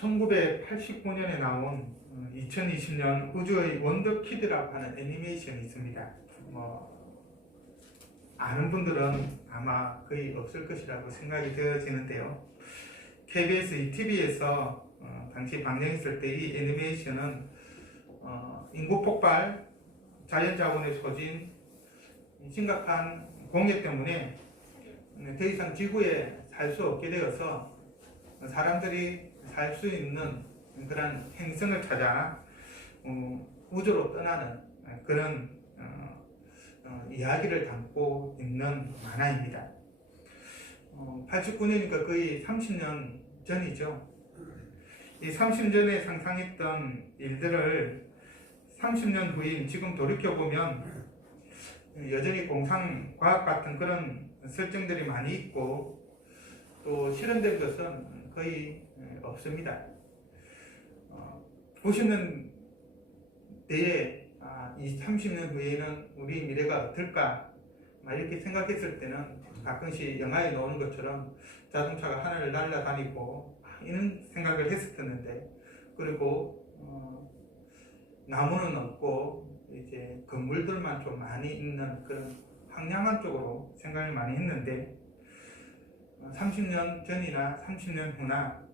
1989년에 나온 2020년 우주의 원더키드라고 하는 애니메이션이 있습니다. 아는 분들은 아마 거의 없을 것이라고 생각이 되어지는데요. KBS ETV에서 당시 방영했을 때 이 애니메이션은 인구 폭발, 자연자원의 소진, 심각한 공해 때문에 더 이상 지구에 살 수 없게 되어서 사람들이 살 수 있는 그런 행성을 찾아 우주로 떠나는 그런 이야기를 담고 있는 만화입니다. 89년이니까 거의 30년 전이죠. 이 30년 전에 상상했던 일들을 30년 후인 지금 돌이켜보면 여전히 공상과학 같은 그런 설정들이 많이 있고 또 실현된 것은 거의 없습니다. 90년대에 이 30년 후에는 우리 미래가 어떨까 이렇게 생각했을 때는 가끔씩 영화에 나오는 것처럼 자동차가 하늘을 날아다니고 이런 생각을 했었는데, 그리고 나무는 없고 이제 건물들만 좀 많이 있는 그런 황량한 쪽으로 생각을 많이 했는데 30년 전이나 30년 후나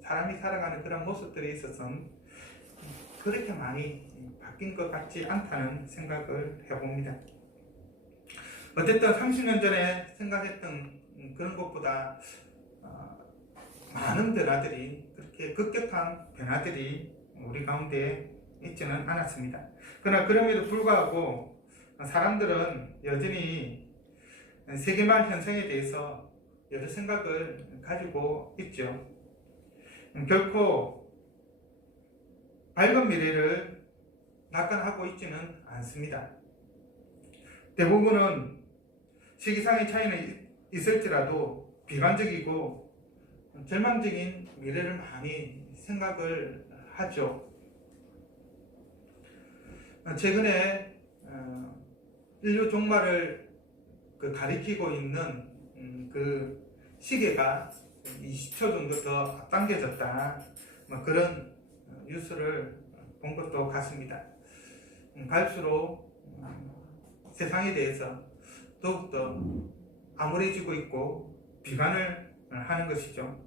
사람이 살아가는 그런 모습들에 있어서는 그렇게 많이 바뀐 것 같지 않다는 생각을 해봅니다. 어쨌든 30년 전에 생각했던 그런 것보다 많은 변화들이, 그렇게 급격한 변화들이 우리 가운데 있지는 않았습니다. 그러나 그럼에도 불구하고 사람들은 여전히 세계말 현상에 대해서 여러 생각을 가지고 있죠. 결코 밝은 미래를 낙관하고 있지는 않습니다. 대부분은 시기상의 차이는 있을지라도 비관적이고 절망적인 미래를 많이 생각을 하죠. 최근에 인류 종말을 가리키고 있는 그 시계가 20초 정도 더 앞당겨졌다, 그런 뉴스를 본 것도 같습니다. 갈수록 세상에 대해서 더욱더 암울해지고 있고 비관을 하는 것이죠.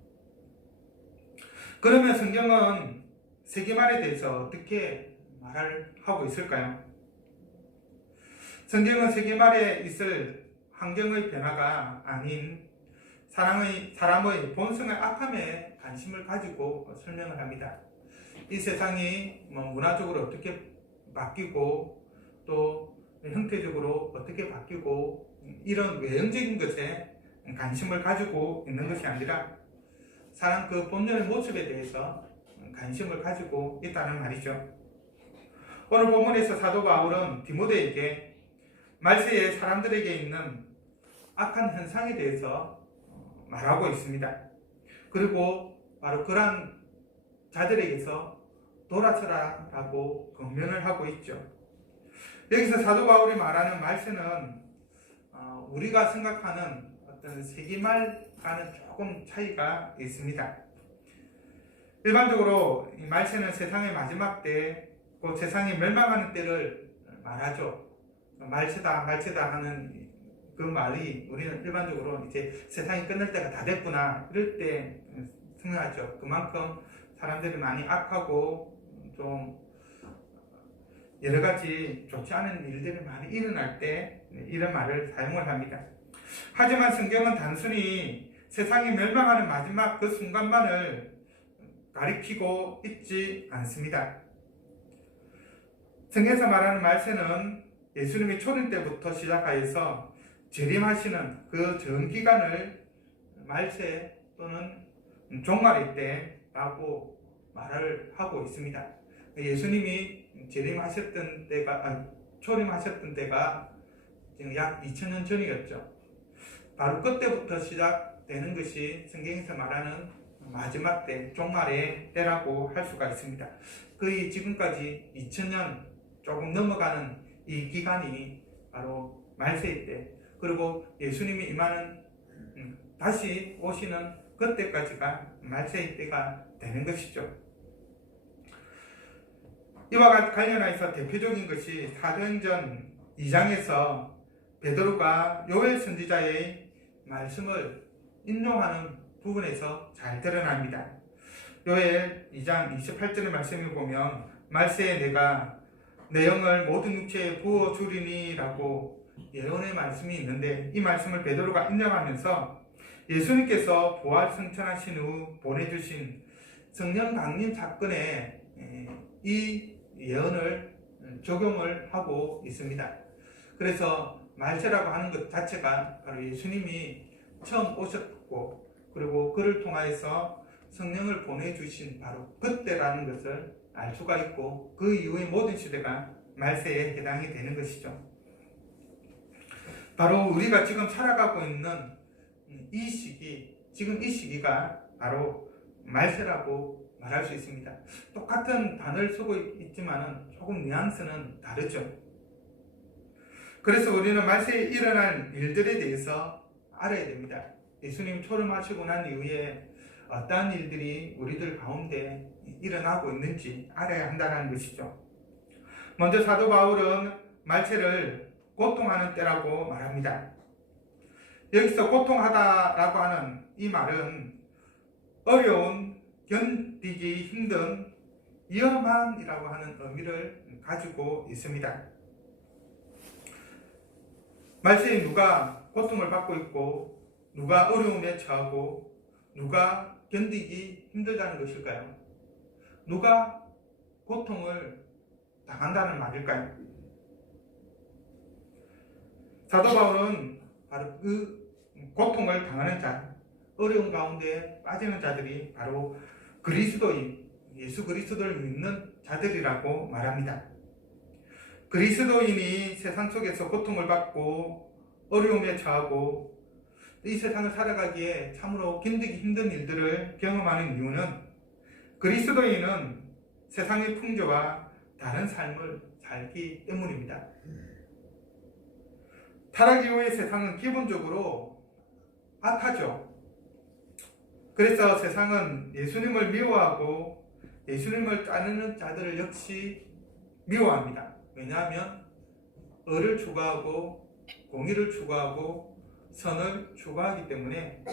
그러면 성경은 세계말에 대해서 어떻게 말을 하고 있을까요? 성경은 세계말에 있을 환경의 변화가 아닌 사람의 본성의 악함에 관심을 가지고 설명을 합니다. 이 세상이 문화적으로 어떻게 바뀌고 또 형태적으로 어떻게 바뀌고 이런 외형적인 것에 관심을 가지고 있는 것이 아니라 사람 그 본연의 모습에 대해서 관심을 가지고 있다는 말이죠. 오늘 본문에서 사도 바울은 디모데에게 말세에 사람들에게 있는 악한 현상에 대해서 말하고 있습니다. 그리고 바로 그러한 자들에게서 돌아서라 라고 권면을 하고 있죠. 여기서 사도 바울이 말하는 말세는 우리가 생각하는 어떤 세기말과는 조금 차이가 있습니다. 일반적으로 이 말세는 세상의 마지막 때, 곧 세상이 멸망하는 때를 말하죠. 말세다 하는 그 말이 우리는 일반적으로 이제 세상이 끝날 때가 다 됐구나 이럴 때 생각하죠. 그만큼 사람들이 많이 악하고 좀 여러 가지 좋지 않은 일들이 많이 일어날 때 이런 말을 사용을 합니다. 하지만 성경은 단순히 세상이 멸망하는 마지막 그 순간만을 가리키고 있지 않습니다. 성경에서 말하는 말세는 예수님이 초림 때부터 시작하여서 재림하시는 그 전 기간을 말세 또는 종말의 때라고 말을 하고 있습니다. 예수님이 재림하셨던 때가, 초림하셨던 때가 지금 약 2000년 전이었죠. 바로 그때부터 시작되는 것이 성경에서 말하는 마지막 때, 종말의 때라고 할 수가 있습니다. 거의 지금까지 2000년 조금 넘어가는 이 기간이 바로 말세의 때, 그리고 예수님이 임하는 다시 오시는 그때까지가 말세의 때가 되는 것이죠. 이와 관련해서 대표적인 것이 사도행전 2장에서 베드로가 요엘 선지자의 말씀을 인용하는 부분에서 잘 드러납니다. 요엘 2장 28절의 말씀을 보면 말세에 내가 내 영을 모든 육체에 부어주리니 라고 예언의 말씀이 있는데, 이 말씀을 베드로가 인정하면서 예수님께서 부활 승천하신 후 보내주신 성령 강림 사건에 이 예언을 적용을 하고 있습니다. 그래서 말세라고 하는 것 자체가 바로 예수님이 처음 오셨고, 그리고 그를 통하여서 성령을 보내주신 바로 그때라는 것을 알 수가 있고, 그 이후의 모든 시대가 말세에 해당이 되는 것이죠. 바로 우리가 지금 살아가고 있는 이 시기, 지금 이 시기가 바로 말세라고 말할 수 있습니다. 똑같은 단어를 쓰고 있지만 조금 뉘앙스는 다르죠. 그래서 우리는 말세에 일어날 일들에 대해서 알아야 됩니다. 예수님 초림하시고 난 이후에 어떠한 일들이 우리들 가운데 일어나고 있는지 알아야 한다는 것이죠. 먼저 사도 바울은 말세를 고통하는 때라고 말합니다. 여기서 고통하다라고 하는 이 말은 어려운, 견디기 힘든, 위험한이라고 하는 의미를 가지고 있습니다. 말세에 누가 고통을 받고 있고, 누가 어려움에 처하고, 누가 견디기 힘들다는 것일까요? 누가 고통을 당한다는 말일까요? 사도 바울은 바로 그 고통을 당하는 자, 어려운 가운데 빠지는 자들이 바로 그리스도인, 예수 그리스도를 믿는 자들이라고 말합니다. 그리스도인이 세상 속에서 고통을 받고 어려움에 처하고 이 세상을 살아가기에 참으로 견디기 힘든 일들을 경험하는 이유는, 그리스도인은 세상의 풍조와 다른 삶을 살기 때문입니다. 타락 이후의 세상은 기본적으로 악하죠. 그래서 세상은 예수님을 미워하고 예수님을 따르는 자들을 역시 미워합니다. 왜냐하면 의를 추구하고 공의를 추구하고 선을 추구하기 때문에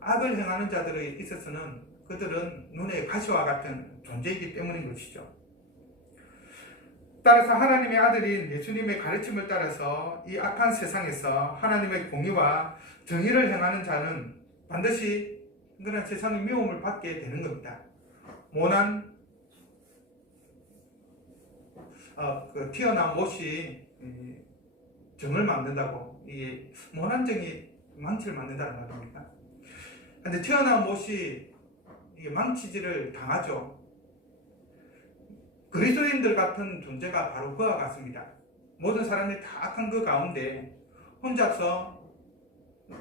악을 행하는 자들에 있어서는 그들은 눈의 가시와 같은 존재이기 때문인 것이죠. 따라서 하나님의 아들인 예수님의 가르침을 따라서 이 악한 세상에서 하나님의 공의와 정의를 행하는 자는 반드시 그런 세상의 미움을 받게 되는 겁니다. 모난 튀어나온 못이 정을 만든다고, 이 모난 정이 망치를 만든다는 말입니까? 근데 튀어나온 못이 망치질을 당하죠. 그리스도인들 같은 존재가 바로 그와 같습니다. 모든 사람이 다 악한 그 가운데 혼자서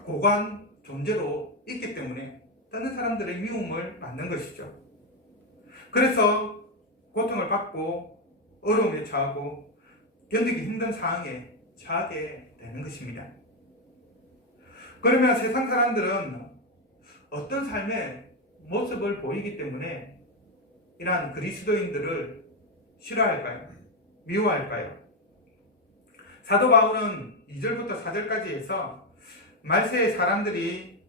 고관 존재로 있기 때문에 다른 사람들의 미움을 받는 것이죠. 그래서 고통을 받고 어려움에 처하고 견디기 힘든 상황에 처하게 되는 것입니다. 그러면 세상 사람들은 어떤 삶의 모습을 보이기 때문에 이러한 그리스도인들을 싫어할까요? 미워할까요? 사도 바울은 2절부터 4절까지 해서 말세의 사람들이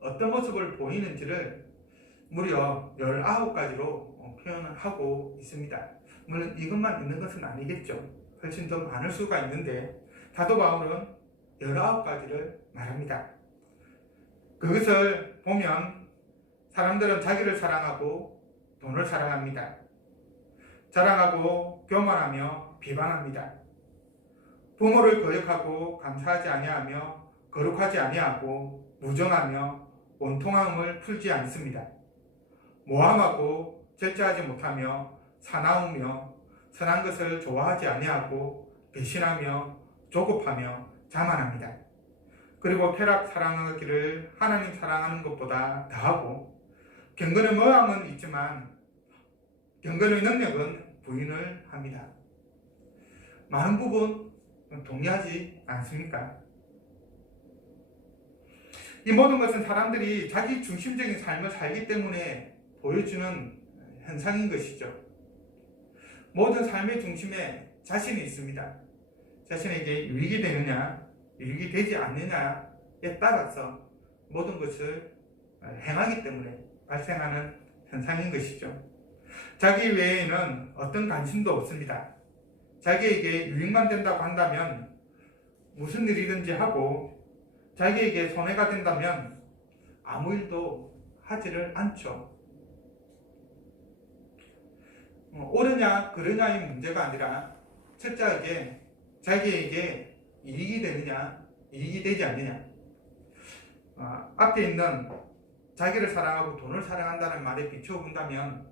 어떤 모습을 보이는지를 무려 19가지로 표현을 하고 있습니다. 물론 이것만 있는 것은 아니겠죠. 훨씬 더 많을 수가 있는데 사도 바울은 19가지를 말합니다. 그것을 보면 사람들은 자기를 사랑하고 돈을 사랑합니다. 자랑하고 교만하며 비방합니다. 부모를 거역하고 감사하지 아니하며 거룩하지 아니하고 무정하며 원통함을 풀지 않습니다. 모함하고 절제하지 못하며 사나우며 선한 것을 좋아하지 아니하고 배신하며 조급하며 자만합니다. 그리고 쾌락 사랑하기를 하나님 사랑하는 것보다 더하고 경건의 모양은 있지만 경건의 능력은 부인을 합니다. 많은 부분 동의하지 않습니까? 이 모든 것은 사람들이 자기 중심적인 삶을 살기 때문에 보여주는 현상인 것이죠. 모든 삶의 중심에 자신이 있습니다. 자신에게 유익이 되느냐, 유익이 되지 않느냐에 따라서 모든 것을 행하기 때문에 발생하는 현상인 것이죠. 자기 외에는 어떤 관심도 없습니다. 자기에게 유익만 된다고 한다면 무슨 일이든지 하고, 자기에게 손해가 된다면 아무 일도 하지를 않죠. 옳으냐 그르냐의 문제가 아니라 철저하게 자기에게 이익이 되느냐, 이익이 되지 않느냐. 앞에 있는 자기를 사랑하고 돈을 사랑한다는 말에 비추어 본다면,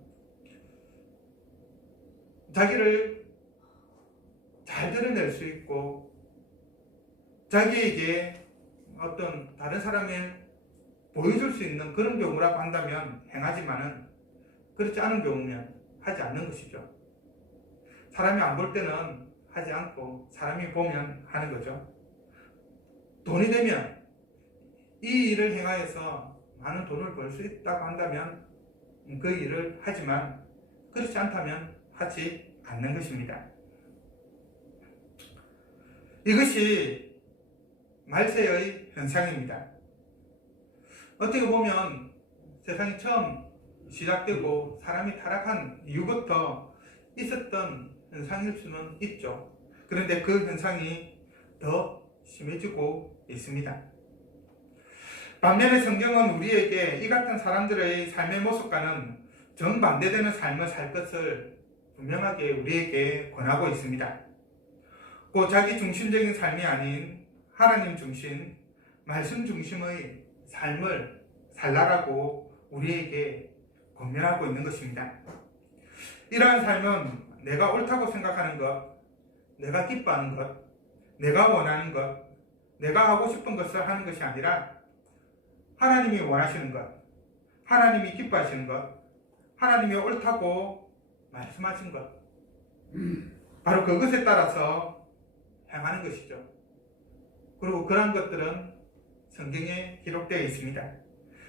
자기를 잘 드러낼 수 있고 자기에게 어떤 다른 사람을 보여줄 수 있는 그런 경우라고 한다면 행하지만은, 그렇지 않은 경우면 하지 않는 것이죠. 사람이 안 볼 때는 하지 않고 사람이 보면 하는 거죠. 돈이 되면 이 일을 행하여서 많은 돈을 벌 수 있다고 한다면 그 일을 하지만, 그렇지 않다면 하지 않는 것입니다. 이것이 말세의 현상입니다. 어떻게 보면 세상이 처음 시작되고 사람이 타락한 이후부터 있었던 현상일 수는 있죠. 그런데 그 현상이 더 심해지고 있습니다. 반면에 성경은 우리에게 이 같은 사람들의 삶의 모습과는 정반대되는 삶을 살 것을 분명하게 우리에게 권하고 있습니다. 곧 자기 중심적인 삶이 아닌 하나님 중심, 말씀 중심의 삶을 살라라고 우리에게 권면하고 있는 것입니다. 이러한 삶은 내가 옳다고 생각하는 것, 내가 기뻐하는 것, 내가 원하는 것, 내가 하고 싶은 것을 하는 것이 아니라 하나님이 원하시는 것, 하나님이 기뻐하시는 것, 하나님이 옳다고 말씀하신 것, 바로 그것에 따라서 행하는 것이죠. 그리고 그런 것들은 성경에 기록되어 있습니다.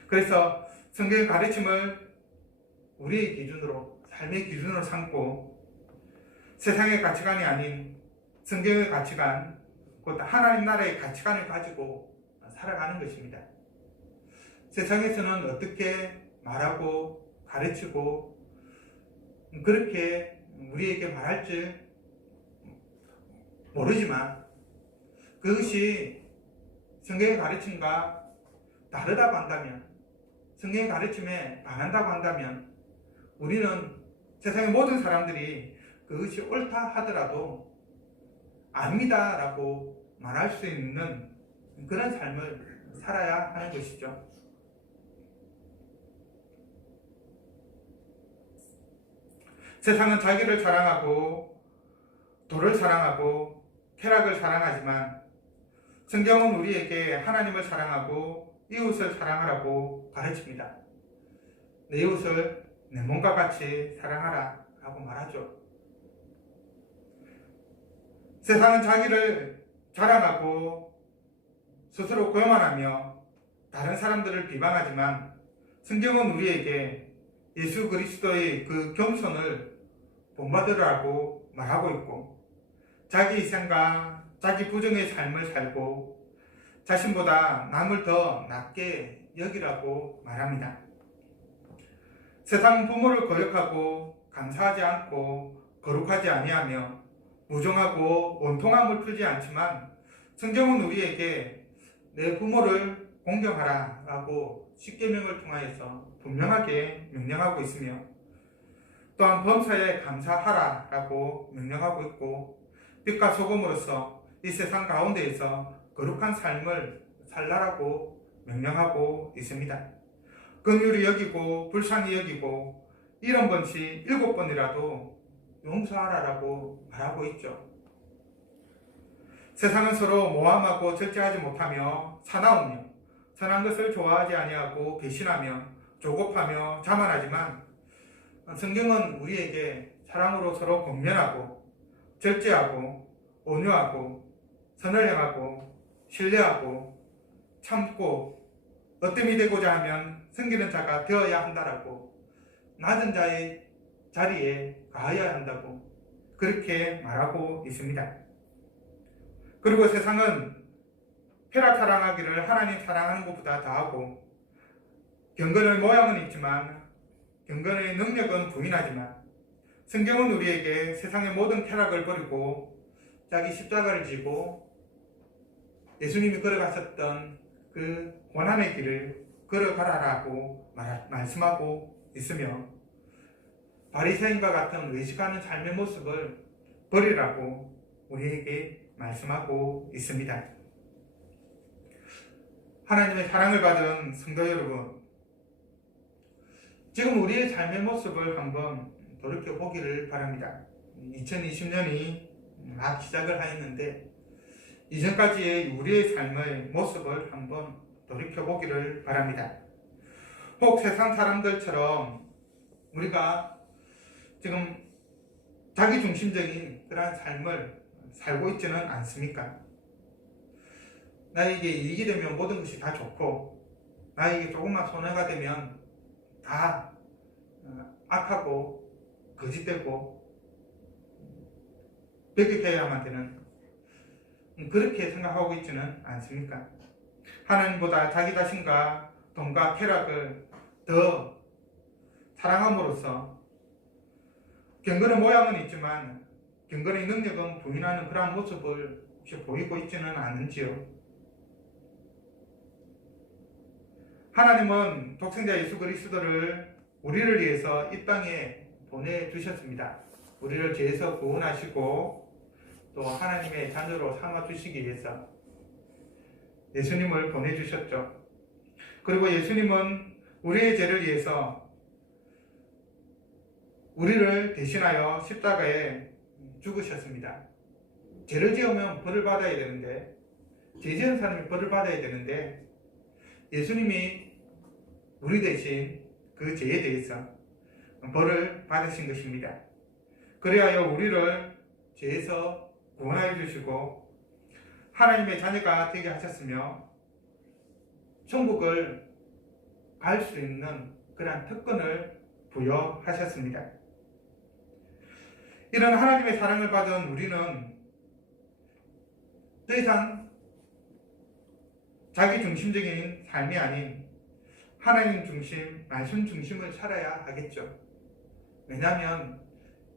그래서 성경의 가르침을 우리의 기준으로, 삶의 기준으로 삼고 세상의 가치관이 아닌 성경의 가치관, 곧 하나님 나라의 가치관을 가지고 살아가는 것입니다. 세상에서는 어떻게 말하고 가르치고 그렇게 우리에게 말할지 모르지만, 그것이 성경의 가르침과 다르다고 한다면, 성경의 가르침에 반한다고 한다면, 우리는 세상의 모든 사람들이 그것이 옳다 하더라도 아닙니다 라고 말할 수 있는 그런 삶을 살아야 하는 것이죠. 세상은 자기를 사랑하고 도를 사랑하고 쾌락을 사랑하지만, 성경은 우리에게 하나님을 사랑하고 이웃을 사랑하라고 가르칩니다. 내 이웃을 내 몸과 같이 사랑하라 라고 말하죠. 세상은 자기를 자랑하고 스스로 교만하며 다른 사람들을 비방하지만, 성경은 우리에게 예수 그리스도의 그 겸손을 본받으라고 말하고 있고, 자기 희생과 자기 부정의 삶을 살고 자신보다 남을 더 낮게 여기라고 말합니다. 세상은 부모를 거역하고 감사하지 않고 거룩하지 아니하며 무정하고 원통함을 풀지 않지만, 성경은 우리에게 내 부모를 공경하라 라고 십계명을 통하여서 분명하게 명령하고 있으며, 또한 범사에 감사하라 라고 명령하고 있고, 빛과 소금으로서 이 세상 가운데에서 거룩한 삶을 살라라고 명령하고 있습니다. 긍휼히 여기고 불쌍히 여기고 70번씩 7번이라도 용서하라라고 말하고 있죠. 세상은 서로 모함하고 절제하지 못하며 사나우며 선한 것을 좋아하지 아니하고 배신하며 조급하며 자만하지만, 성경은 우리에게 사랑으로 서로 권면하고 절제하고 온유하고 선을 행하고 신뢰하고 참고 어뜸이 되고자 하면 섬기는 자가 되어야 한다라고, 낮은 자의 자리에 가야 한다고 그렇게 말하고 있습니다. 그리고 세상은 쾌락 사랑하기를 하나님 사랑하는 것보다 더하고, 경건의 모양은 있지만 경건의 능력은 부인하지만, 성경은 우리에게 세상의 모든 쾌락을 버리고 자기 십자가를 지고 예수님이 걸어가셨던 그 고난의 길을 걸어가라라고 말씀하고 있으며, 바리새인과 같은 외식하는 삶의 모습을 버리라고 우리에게 말씀하고 있습니다. 하나님의 사랑을 받은 성도 여러분, 지금 우리의 삶의 모습을 한번 돌이켜 보기를 바랍니다. 2020년이 막 시작을 하였는데, 이전까지의 우리의 삶의 모습을 한번 돌이켜 보기를 바랍니다. 혹 세상 사람들처럼 우리가 지금 자기중심적인 그러한 삶을 살고 있지는 않습니까? 나에게 이익이 되면 모든 것이 다 좋고, 나에게 조금만 손해가 되면 다 악하고 거짓되고 배격해야만 되는, 그렇게 생각하고 있지는 않습니까? 하나님보다 자기 자신과 돈과 쾌락을 더 사랑함으로써 경건의 모양은 있지만 경건의 능력은 부인하는 그러한 모습을 혹시 보이고 있지는 않은지요? 하나님은 독생자 예수 그리스도를 우리를 위해서 이 땅에 보내주셨습니다. 우리를 죄에서 구원하시고 또 하나님의 자녀로 삼아주시기 위해서 예수님을 보내주셨죠. 그리고 예수님은 우리의 죄를 위해서 우리를 대신하여 십자가에 죽으셨습니다. 죄를 지으면 벌을 받아야 되는데, 죄 지은 사람이 벌을 받아야 되는데, 예수님이 우리 대신 그 죄에 대해서 벌을 받으신 것입니다. 그리하여 우리를 죄에서 구원하여 주시고 하나님의 자녀가 되게 하셨으며, 천국을 갈 수 있는 그러한 특권을 부여하셨습니다. 이런 하나님의 사랑을 받은 우리는 더 이상 자기 중심적인 삶이 아닌 하나님 중심, 말씀 중심을 살아야 하겠죠. 왜냐하면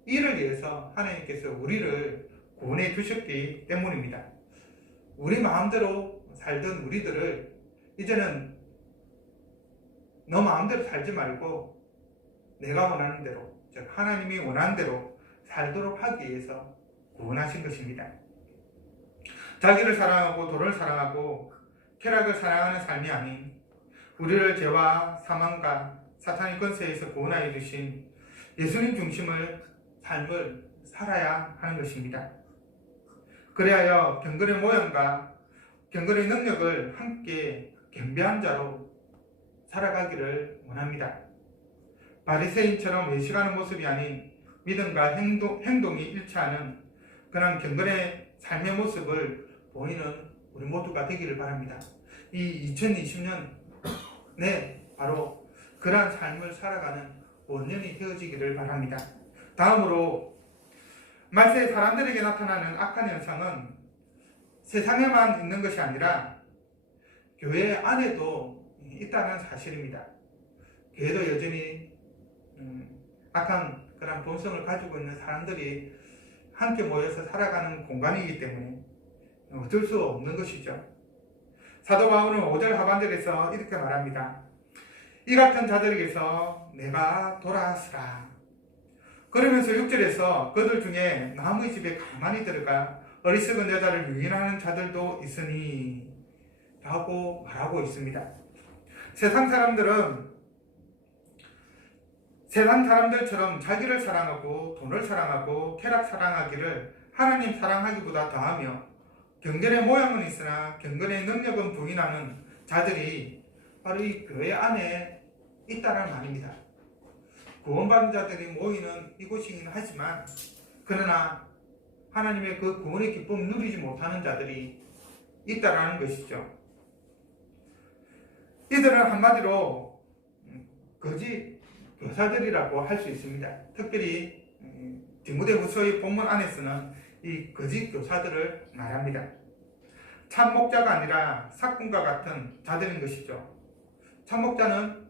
이를 위해서 하나님께서 우리를 구원해 주셨기 때문입니다. 우리 마음대로 살던 우리들을 이제는 너 마음대로 살지 말고 내가 원하는 대로, 즉 하나님이 원하는 대로 살도록 하기 위해서 구원하신 것입니다. 자기를 사랑하고 돈을 사랑하고 쾌락을 사랑하는 삶이 아닌 우리를 죄와 사망과 사탄의 권세에서 구원하여 주신 예수님 중심을 삶을 살아야 하는 것입니다. 그리하여 경건의 모양과 경건의 능력을 함께 겸비한 자로 살아가기를 원합니다. 바리새인처럼 외식하는 모습이 아닌 믿음과 행동이 일치하는 그런 경건의 삶의 모습을 보이는 우리 모두가 되기를 바랍니다. 이 2020년 바로 그러한 삶을 살아가는 원년이 되어지기를 바랍니다. 다음으로 말세의 사람들에게 나타나는 악한 현상은 세상에만 있는 것이 아니라 교회 안에도 있다는 사실입니다. 교회도 여전히 악한 그런 본성을 가지고 있는 사람들이 함께 모여서 살아가는 공간이기 때문에 어쩔 수 없는 것이죠. 사도 바울은 5절 하반절에서 이렇게 말합니다. 이 같은 자들에게서 내가 돌아서라. 그러면서 6절에서 그들 중에 남의 집에 가만히 들어가 어리석은 여자를 유인하는 자들도 있으니 라고 말하고 있습니다. 세상 사람들처럼 자기를 사랑하고 돈을 사랑하고 쾌락 사랑하기를 하나님 사랑하기보다 더하며 경건의 모양은 있으나 경건의 능력은 부인하는 자들이 바로 이 교회 안에 있다는 말입니다. 구원받은 자들이 모이는 이곳이긴 하지만 그러나 하나님의 그 구원의 기쁨을 누리지 못하는 자들이 있다라는 것이죠. 이들은 한마디로 거짓 교사들이라고 할 수 있습니다. 특별히 디모데후서의 본문 안에서는 이 거짓 교사들을 말합니다. 참 목자가 아니라 삭군과 같은 자들인 것이죠. 참 목자는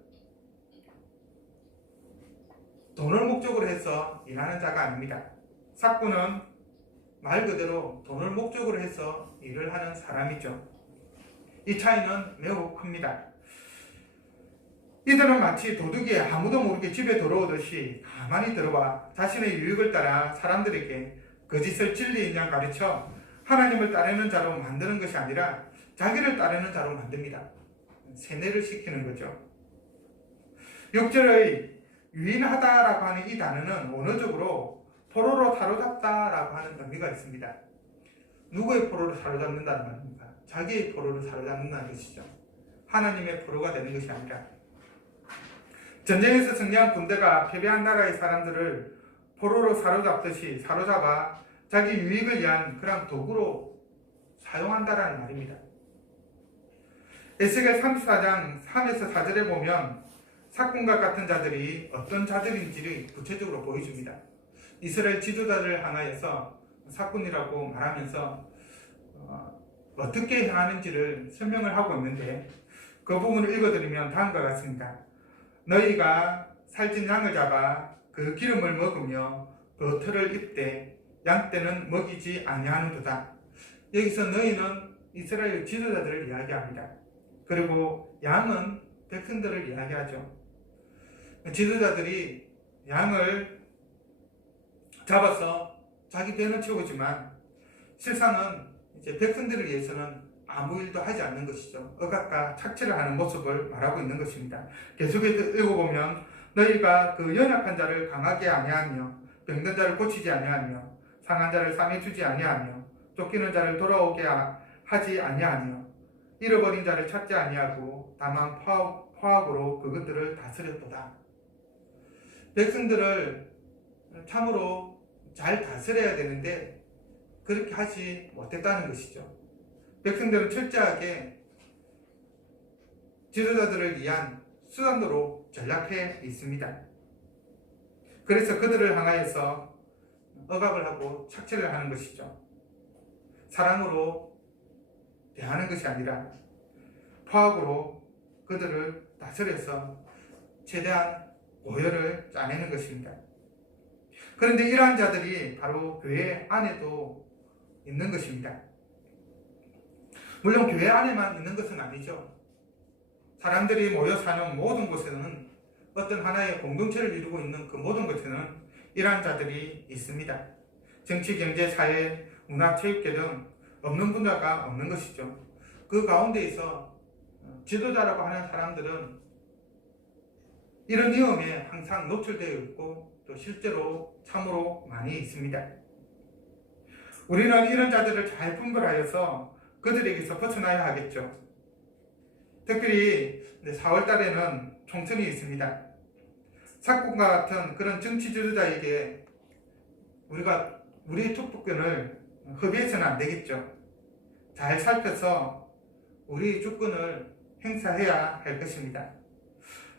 돈을 목적으로 해서 일하는 자가 아닙니다. 삭군은 말 그대로 돈을 목적으로 해서 일을 하는 사람이죠. 이 차이는 매우 큽니다. 이들은 마치 도둑이 아무도 모르게 집에 들어오듯이 가만히 들어와 자신의 유익을 따라 사람들에게 거짓을 진리인 양 가르쳐 하나님을 따르는 자로 만드는 것이 아니라 자기를 따르는 자로 만듭니다. 세뇌를 시키는 거죠. 6절의 유인하다라고 하는 이 단어는 원어적으로 포로로 사로잡다라고 하는 의미가 있습니다. 누구의 포로를 사로잡는다는 말입니까? 자기의 포로를 사로잡는다는 것이죠. 하나님의 포로가 되는 것이 아니라 전쟁에서 승리한 군대가 패배한 나라의 사람들을 포로로 사로잡듯이 사로잡아 자기 유익을 위한 그런 도구로 사용한다라는 말입니다. 에스겔 34장 3에서 4절에 보면 삭군과 같은 자들이 어떤 자들인지를 구체적으로 보여줍니다. 이스라엘 지도자들을 향하여서 삭군이라고 말하면서 어떻게 행하는지를 설명을 하고 있는데 그 부분을 읽어드리면 다음과 같습니다. 너희가 살찐 양을 잡아 그 기름을 먹으며 그 털을 입되 양떼는 먹이지 아니하는도다. 여기서 너희는 이스라엘 지도자들을 이야기합니다. 그리고 양은 백성들을 이야기하죠. 지도자들이 양을 잡아서 자기 배는 채우지만 실상은 이제 백성들을 위해서는 아무 일도 하지 않는 것이죠. 억압과 착취를 하는 모습을 말하고 있는 것입니다. 계속해서 읽어보면 너희가 그 연약한 자를 강하게 아니하며 병든 자를 고치지 아니하며 상한 자를 싸매주지 아니하며 쫓기는 자를 돌아오게 하지 아니하며 잃어버린 자를 찾지 아니하고 다만 포악으로 그것들을 다스렸도다. 백성들을 참으로 잘 다스려야 되는데 그렇게 하지 못했다는 것이죠. 백성들은 철저하게 지도자들을 위한 수단으로 전락해 있습니다. 그래서 그들을 향하여서 억압을 하고 착취를 하는 것이죠. 사랑으로 대하는 것이 아니라 포악으로 그들을 다스려서 최대한 오열을 짜내는 것입니다. 그런데 이러한 자들이 바로 교회 안에도 있는 것입니다. 물론 교회 안에만 있는 것은 아니죠. 사람들이 모여 사는 모든 곳에는 어떤 하나의 공동체를 이루고 있는 그 모든 곳에는 이러한 자들이 있습니다. 정치, 경제, 사회, 문화, 체육계 등 없는 분야가 없는 것이죠. 그 가운데에서 지도자라고 하는 사람들은 이런 위험에 항상 노출되어 있고 또 실제로 참으로 많이 있습니다. 우리는 이런 자들을 잘 분별하여서 그들에게서 벗어나야 하겠죠. 특별히 4월 달에는 총선이 있습니다. 삭군과 같은 그런 정치 지도자에게 우리가 우리의 투표권을 허비해서는 안 되겠죠. 잘 살펴서 우리의 주권을 행사해야 할 것입니다.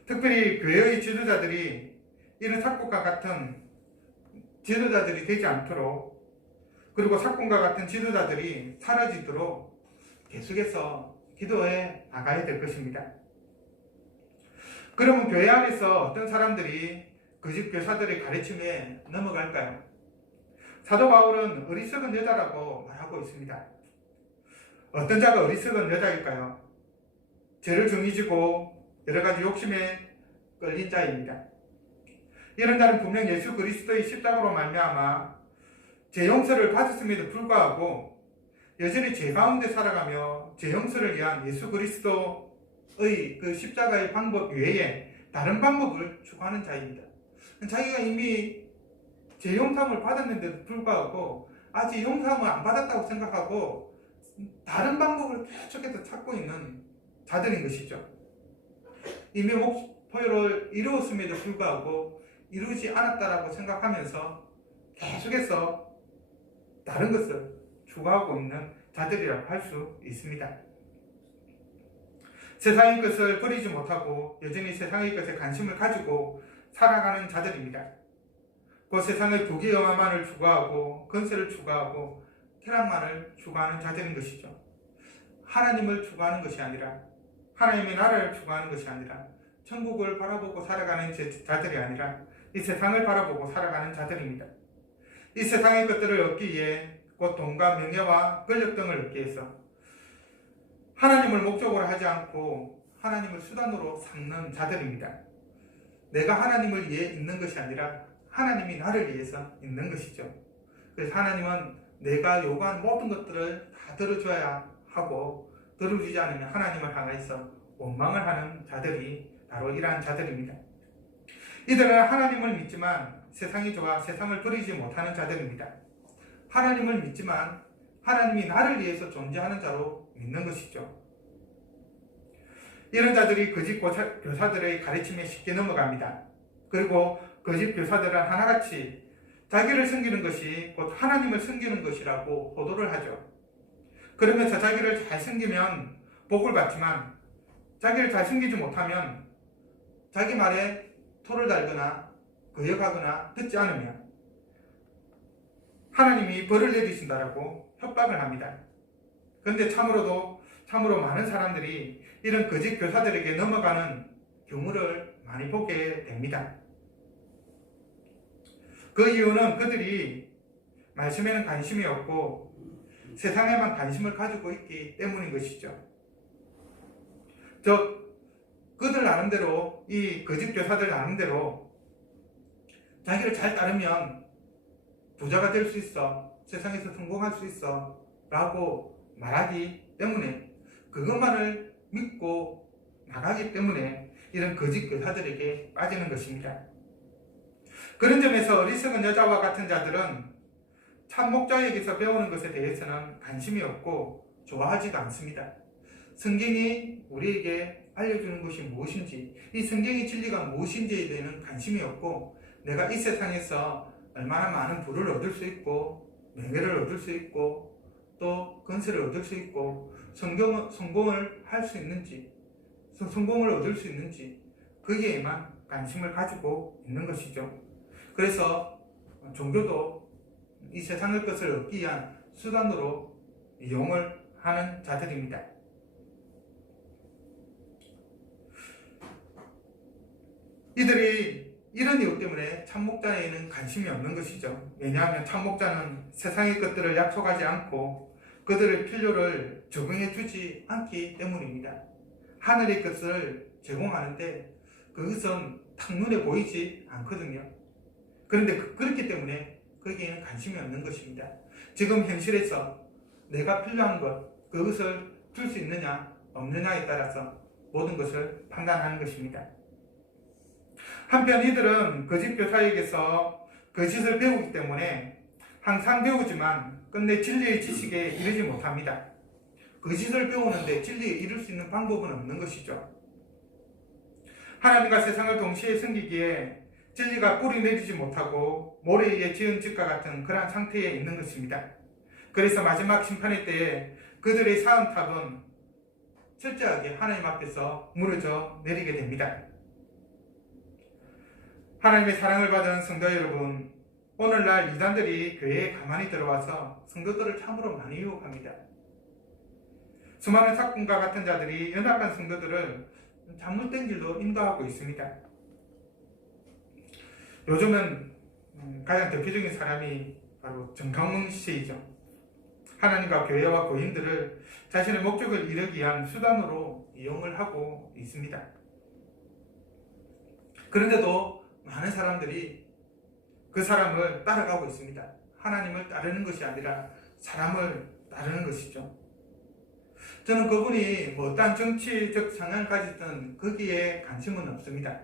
특별히 교회의 지도자들이 이런 삭군과 같은 지도자들이 되지 않도록, 그리고 삭군과 같은 지도자들이 사라지도록 계속해서 기도해 나가야 될 것입니다. 그러면 교회 안에서 어떤 사람들이 거짓 교사들의 가르침에 넘어갈까요? 사도 바울은 어리석은 여자라고 말하고 있습니다. 어떤 자가 어리석은 여자일까요? 죄를 정의지고 여러 가지 욕심에 끌린 자입니다. 이런 자는 분명 예수 그리스도의 십자가로 말미암아 죄 용서를 받았음에도 불구하고 여전히 죄 가운데 살아가며 죄 용서를 위한 예수 그리스도의 그 십자가의 방법 외에 다른 방법을 추구하는 자입니다. 자기가 이미 죄 용서를 받았는데도 불구하고 아직 용서를 안 받았다고 생각하고 다른 방법을 계속해서 찾고 있는 자들인 것이죠. 이미 목표를 이루었음에도 불구하고 이루지 않았다라고 생각하면서 계속해서 다른 것을 추구하고 있는 자들이라고 할 수 있습니다. 세상의 것을 버리지 못하고 여전히 세상의 것에 관심을 가지고 살아가는 자들입니다. 그 세상의 부귀영화만을 추구하고 건세를 추구하고 쾌락만을 추구하는 자들인 것이죠. 하나님을 추구하는 것이 아니라, 하나님의 나라를 추구하는 것이 아니라, 천국을 바라보고 살아가는 자들이 아니라 이 세상을 바라보고 살아가는 자들입니다. 이 세상의 것들을 얻기 위해 곧 돈과 명예와 권력 등을 얻기 위해서 하나님을 목적으로 하지 않고 하나님을 수단으로 삼는 자들입니다. 내가 하나님을 위해 있는 것이 아니라 하나님이 나를 위해서 있는 것이죠. 그래서 하나님은 내가 요구하는 모든 것들을 다 들어줘야 하고, 들어주지 않으면 하나님을 향해서 원망을 하는 자들이 바로 이러한 자들입니다. 이들은 하나님을 믿지만 세상이 좋아 세상을 버리지 못하는 자들입니다. 하나님을 믿지만 하나님이 나를 위해서 존재하는 자로 믿는 것이죠. 이런 자들이 거짓 교사들의 가르침에 쉽게 넘어갑니다. 그리고 거짓 교사들은 하나같이 자기를 섬기는 것이 곧 하나님을 섬기는 것이라고 호도를 하죠. 그러면서 자기를 잘 섬기면 복을 받지만 자기를 잘 섬기지 못하면 자기 말에 토를 달거나 거역하거나 듣지 않으면 하나님이 벌을 내리신다라고 협박을 합니다. 그런데 참으로 많은 사람들이 이런 거짓 교사들에게 넘어가는 경우를 많이 보게 됩니다. 그 이유는 그들이 말씀에는 관심이 없고 세상에만 관심을 가지고 있기 때문인 것이죠. 그들 나름대로, 이 거짓 교사들 나름대로 자기를 잘 따르면 부자가 될 수 있어, 세상에서 성공할 수 있어 라고 말하기 때문에, 그것만을 믿고 나가기 때문에 이런 거짓 교사들에게 빠지는 것입니다. 그런 점에서 어리석은 여자와 같은 자들은 참 목자에게서 배우는 것에 대해서는 관심이 없고 좋아하지도 않습니다. 성경이 우리에게 알려주는 것이 무엇인지, 이 성경의 진리가 무엇인지에 대해서는 관심이 없고, 내가 이 세상에서 얼마나 많은 부를 얻을 수 있고 명예를 얻을 수 있고 또 건세를 얻을 수 있고 성공을 할 수 있는지, 성공을 얻을 수 있는지, 거기에만 관심을 가지고 있는 것이죠. 그래서 종교도 이 세상의 것을 얻기 위한 수단으로 이용을 하는 자들입니다. 이들이 이런 이유 때문에 참목자에는 관심이 없는 것이죠. 왜냐하면 참목자는 세상의 것들을 약속하지 않고 그들의 필요를 적응해 주지 않기 때문입니다. 하늘의 것을 제공하는데 그것은 탁 눈에 보이지 않거든요. 그런데 그렇기 때문에 거기에는 관심이 없는 것입니다. 지금 현실에서 내가 필요한 것, 그것을 줄 수 있느냐 없느냐에 따라서 모든 것을 판단하는 것입니다. 한편 이들은 거짓 교사에게서 거짓을 배우기 때문에 항상 배우지만 끝내 진리의 지식에 이르지 못합니다. 거짓을 배우는데 진리에 이를 수 있는 방법은 없는 것이죠. 하나님과 세상을 동시에 섬기기에 진리가 뿌리 내리지 못하고 모래 위에 지은 집과 같은 그러한 상태에 있는 것입니다. 그래서 마지막 심판의 때에 그들의 쌓은 탑은 철저하게 하나님 앞에서 무너져 내리게 됩니다. 하나님의 사랑을 받은 성도 여러분, 오늘날 이단들이 교회에 가만히 들어와서 성도들을 참으로 많이 유혹합니다. 수많은 사건과 같은 자들이 연합한 성도들을 잘못된 길로 인도하고 있습니다. 요즘은 가장 대표적인 사람이 바로 정강훈 씨이죠. 하나님과 교회와 교인들을 자신의 목적을 이루기 위한 수단으로 이용을 하고 있습니다. 그런데도 많은 사람들이 그 사람을 따라가고 있습니다. 하나님을 따르는 것이 아니라 사람을 따르는 것이죠. 저는 그분이 어떠한 정치적 성향을 가졌든 거기에 관심은 없습니다.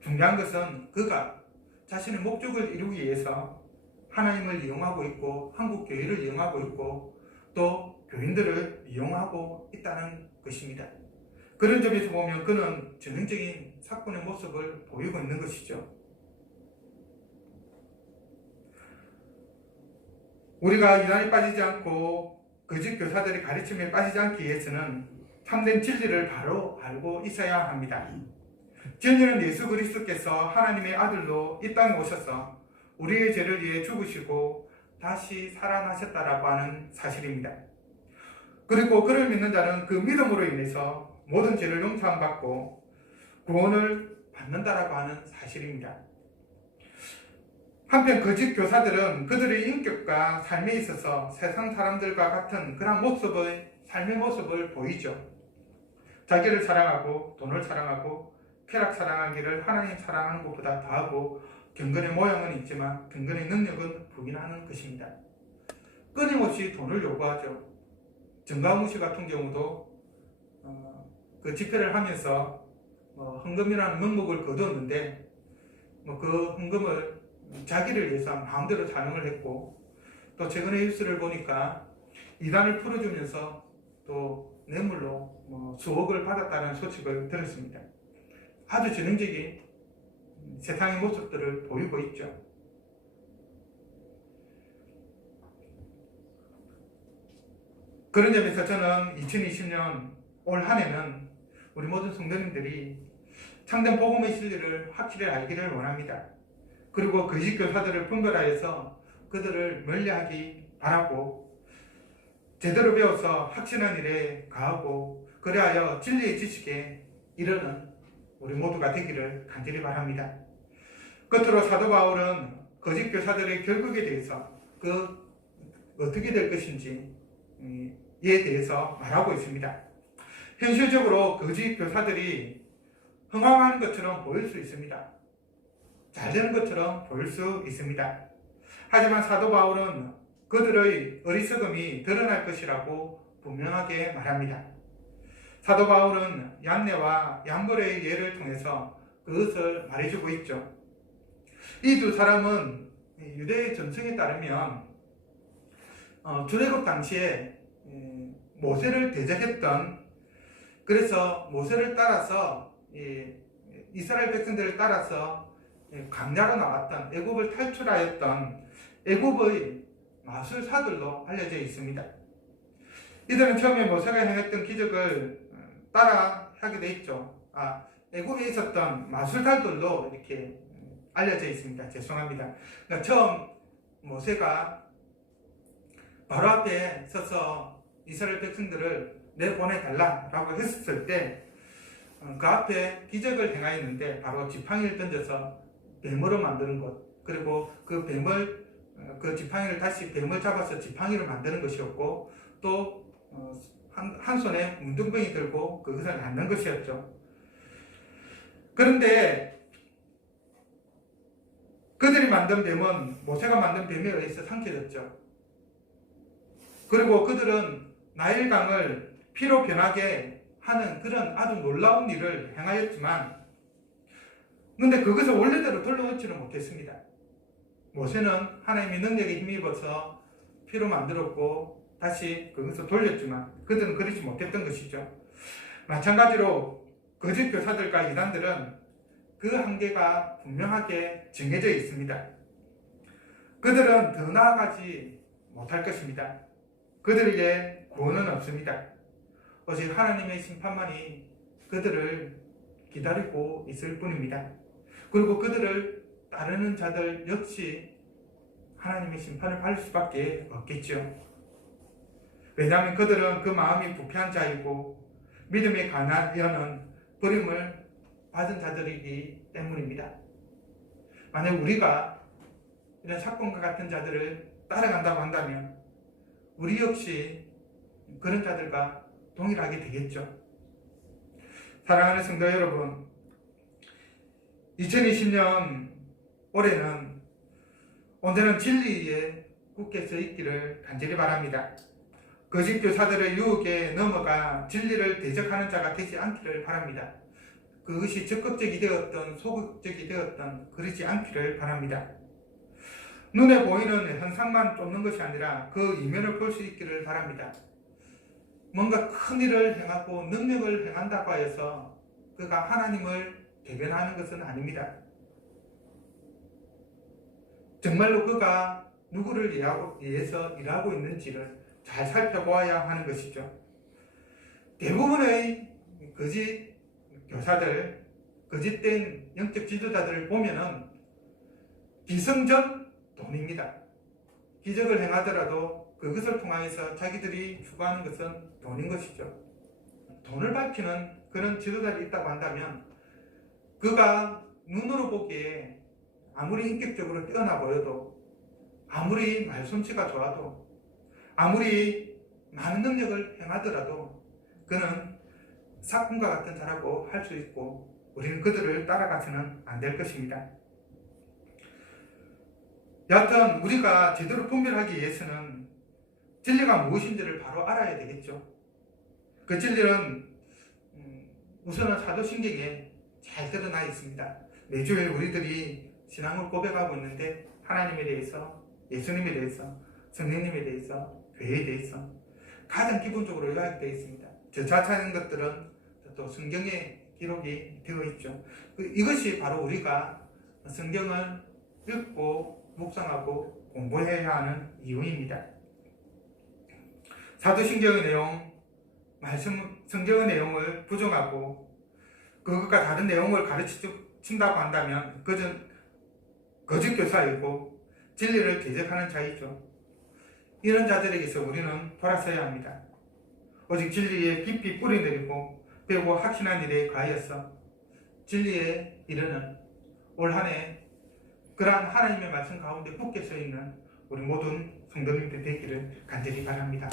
중요한 것은 그가 자신의 목적을 이루기 위해서 하나님을 이용하고 있고 한국 교회를 이용하고 있고 또 교인들을 이용하고 있다는 것입니다. 그런 점에서 보면 그는 전형적인 사건의 모습을 보이고 있는 것이죠. 우리가 이단에 빠지지 않고 거짓 교사들의 가르침에 빠지지 않기 위해서는 참된 진리를 바로 알고 있어야 합니다. 진리는 예수 그리스도께서 하나님의 아들로 이 땅에 오셔서 우리의 죄를 위해 죽으시고 다시 살아나셨다라고 하는 사실입니다. 그리고 그를 믿는 자는 그 믿음으로 인해서 모든 죄를 용서받고 구원을 받는다라고 하는 사실입니다. 한편 거짓 교사들은 그들의 인격과 삶에 있어서 세상 사람들과 같은 그런 삶의 모습을 보이죠. 자기를 사랑하고 돈을 사랑하고 쾌락 사랑하기를 하나님 사랑하는 것보다 더하고 경건의 모양은 있지만 경건의 능력은 부인하는 것입니다. 끊임없이 돈을 요구하죠. 정가훈 씨 같은 경우도 그 집회를 하면서 헌금이라는 명목을 거두었는데 그 헌금을 자기를 위해서 마음대로 사용을 했고, 또 최근에 뉴스를 보니까 이단을 풀어주면서 또 뇌물로 수억을 받았다는 소식을 들었습니다. 아주 전형적인 세상의 모습들을 보이고 있죠. 그런 점에서 저는 2020년 올 한 해는 우리 모든 성도님들이 참된 복음의 진리를 확실히 알기를 원합니다. 그리고 거짓 교사들을 분별하여서 그들을 멀리하기 바라고, 제대로 배워서 확신한 일에 가하고 그리하여 진리의 지식에 이르는 우리 모두가 되기를 간절히 바랍니다. 끝으로 사도 바울은 거짓 교사들의 결국에 대해서 어떻게 될 것인지 에 대해서 말하고 있습니다. 현실적으로 거짓 교사들이 흥황하는 것처럼 보일 수 있습니다. 잘 되는 것처럼 보일 수 있습니다. 하지만 사도 바울은 그들의 어리석음이 드러날 것이라고 분명하게 말합니다. 사도 바울은 얀네와 얀보레의 예를 통해서 그것을 말해주고 있죠. 이 두 사람은 유대의 전승에 따르면 출애굽 당시에 모세를 대적했던, 그래서 모세를 따라서 이스라엘 백성들을 따라서 광야로 나왔던, 애굽을 탈출하였던 애굽의 마술사들로 알려져 있습니다. 이들은 처음에 모세가 행했던 기적을 따라 하게 돼 있죠. 애굽에 있었던 마술사들로 이렇게 알려져 있습니다. 죄송합니다. 그러니까 처음 모세가 바로 앞에 서서 이스라엘 백성들을 내보내달라고 했을 때 그 앞에 기적을 행하였는데 바로 지팡이를 던져서 뱀으로 만드는 것, 그리고 그 지팡이를 다시 뱀을 잡아서 지팡이로 만드는 것이었고, 또 한 손에 문둥병이 들고 그것을 앓는 것이었죠. 그런데 그들이 만든 뱀은 모세가 만든 뱀에 의해서 삼켜졌죠. 그리고 그들은 나일강을 피로 변하게 하는 그런 아주 놀라운 일을 행하였지만, 근데 그것을 원래대로 돌려놓지는 못했습니다. 모세는 하나님의 능력에 힘입어서 피로 만들었고 다시 그것을 돌렸지만 그들은 그러지 못했던 것이죠. 마찬가지로 거짓 교사들과 이단들은 그 한계가 분명하게 정해져 있습니다. 그들은 더 나아가지 못할 것입니다. 그들에게 구원은 없습니다. 오직 하나님의 심판만이 그들을 기다리고 있을 뿐입니다. 그리고 그들을 따르는 자들 역시 하나님의 심판을 받을 수밖에 없겠죠. 왜냐하면 그들은 그 마음이 부패한 자이고 믿음에 강한 여는 버림을 받은 자들이기 때문입니다. 만약 우리가 이런 사건과 같은 자들을 따라간다고 한다면 우리 역시 그런 자들과 동일하게 되겠죠. 사랑하는 성도 여러분, 2020년 올해는 언제는 진리에 굳게 서 있기를 간절히 바랍니다. 거짓 교사들의 유혹에 넘어가 진리를 대적하는 자가 되지 않기를 바랍니다. 그것이 적극적이 되었던 소극적이 되었던 그러지 않기를 바랍니다. 눈에 보이는 현상만 쫓는 것이 아니라 그 이면을 볼 수 있기를 바랍니다. 뭔가 큰 일을 행하고 능력을 행한다고 해서 그가 하나님을 대변하는 것은 아닙니다. 정말로 그가 누구를 위해서 일하고 있는지를 잘 살펴보아야 하는 것이죠. 대부분의 거짓 교사들, 거짓된 영적 지도자들을 보면은 기성전 돈입니다. 기적을 행하더라도 그것을 통해서 자기들이 추구하는 것은 돈인 것이죠. 돈을 밝히는 그런 지도자들이 있다고 한다면 그가 눈으로 보기에 아무리 인격적으로 뛰어나 보여도, 아무리 말솜씨가 좋아도, 아무리 많은 능력을 행하더라도 그는 사꾼과 같은 자라고 할 수 있고 우리는 그들을 따라가서는 안 될 것입니다. 여하튼 우리가 제대로 분별하기 위해서는 진리가 무엇인지를 바로 알아야 되겠죠. 그 진리는 우선은 사도신경에 잘 드러나 있습니다. 매주일 우리들이 신앙을 고백하고 있는데 하나님에 대해서, 예수님에 대해서, 성령님에 대해서, 교회에 대해서 가장 기본적으로 요약되어 있습니다. 저 자세한 것들은 또 성경에 기록이 되어 있죠. 이것이 바로 우리가 성경을 읽고 묵상하고 공부해야 하는 이유입니다. 사도신경의 내용, 성경의 내용을 부정하고 그것과 다른 내용을 가르친다고 한다면 그것은 거짓 교사이고 진리를 대적하는 자이죠. 이런 자들에게서 우리는 돌아서야 합니다. 오직 진리에 깊이 뿌리내리고 배우고 확신한 일에 가하여서 진리에 이르는 올 한 해 그러한 하나님의 말씀 가운데 굳게 서 있는 우리 모든 성도님들 되기를 간절히 바랍니다.